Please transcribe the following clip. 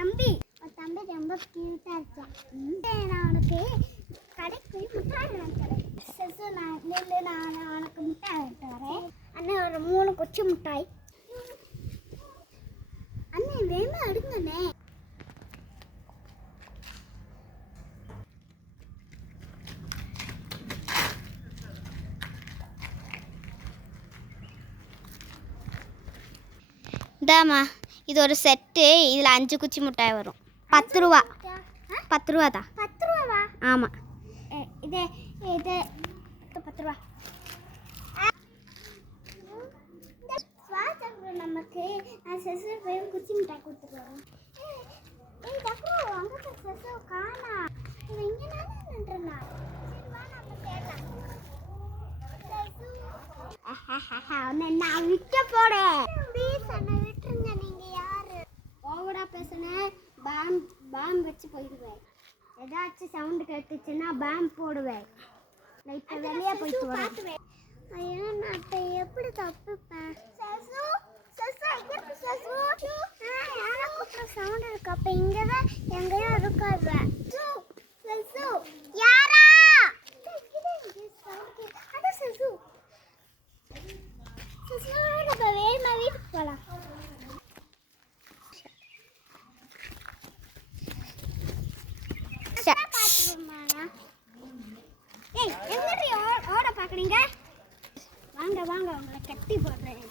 தம்பி ரொம்ப கியூட்டா இருக்கான். நான் உனக்கு கடைக்கு போய் முட்டாய் வாங்கிக்கிறேன். சசு நான் உனக்கு முட்டாய் வாங்கிட்டு வரேன். அண்ணன் ஒரு 3 குச்சி முட்டாய். அண்ணன் வேமா அடுங்கண்ணே. இதாம்மா இது ஒரு செட்டு. இதில் 5 குச்சி முட்டாய் வரும். 10 ரூபா. 10 ரூபா தான். 10 ரூபாவா? ஆமாம். இது 10 ரூபா. நமக்கு செசு போய் குச்சி மிட்டாய் கொடுத்துருவோம். ஏய் தப்பு அங்கே செசு காணா. இவன் இங்கே தானே நின்றுனா. சரி வா நம்ம கேட்கலாம். நான் விட்ட போறேன். ப்ளீஸ் அண்ணா விட்டுருங்க. நீங்க யாரு? ஓவரா பேசுனே பாம் வச்சு போயிடுவேன். ஏதாச்சும் சவுண்ட் கேட்டுச்சுன்னா பாம் போடுவேன். நான் இப்போ வெளியே போயிட்டு வரேன். ஐயோ நான் இப்போ எப்படி தப்புப்பேன்? சசு சசு ஐயப்ப சசு யாரா கூப்பிட்ற சவுண்ட் இருக்கு. அப்போ இங்கே தான் எங்கேயோ இருக்காது. சசு யாரா? அது சசு சசு நம்ம வேணுமா வீட்டுக்கு போகலாம். ஏய் எங்கடி ஓட பார்க்குறீங்க? வாங்க உங்களை கட்டி போடுறேன்.